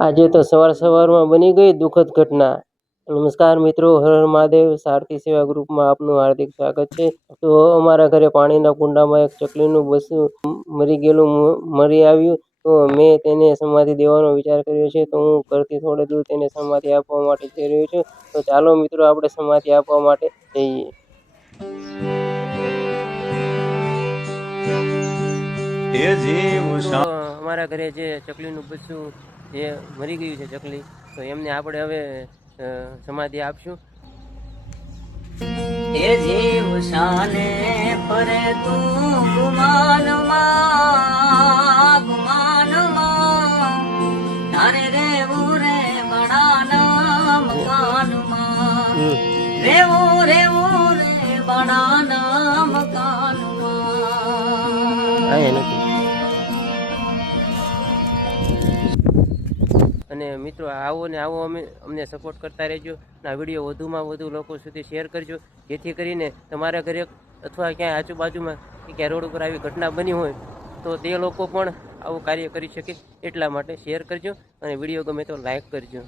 આજે તો સવારમાં બની ગઈ દુઃખદ ઘટના। નમસ્કાર મિત્રો, હર હર મહાદેવ। સારથી સેવા ગ્રુપમાં આપનું હાર્દિક સ્વાગત છે। તો અમારા ઘરે પાણીના કુંડામાં એક ચકલીનું બચ્ચું મરી આવ્યું। તો મેં તેને સમાધિ દેવાનો વિચાર કર્યો છે। તો હું ઘરથી થોડે દૂર તેને સમાધિ આપવા માટે જઈ રહ્યો છું। તો ચાલો મિત્રો, આપણે સમાધિ આપવા માટે જઈએ। અમારા ઘરે જે ચકલીનું બચ્ચું જે મરી ગયું છે ચકલી, તો એમને આપણે હવે સમાધિ આપશું। એ જીવ શાને ફરે તું ગુમાનમાં તારે રેવું રે બડાના મકાનમાં, રેવું રે બડાના મકાનમાં। અને મિત્રો આવો ને આવો અમને સપોર્ટ કરતા રહેજો। આ વિડીયો વધુમાં વધુ લોકો સુધી શેર કરજો, જેથી કરીને તમારા ઘરે અથવા ક્યાંય આજુબાજુમાં કે ક્યાંય રોડ ઉપર આવી ઘટના બની હોય તો તે લોકો પણ આવું કાર્ય કરી શકે। એટલા માટે શેર કરજો અને વિડીયો ગમે તો લાઈક કરજો।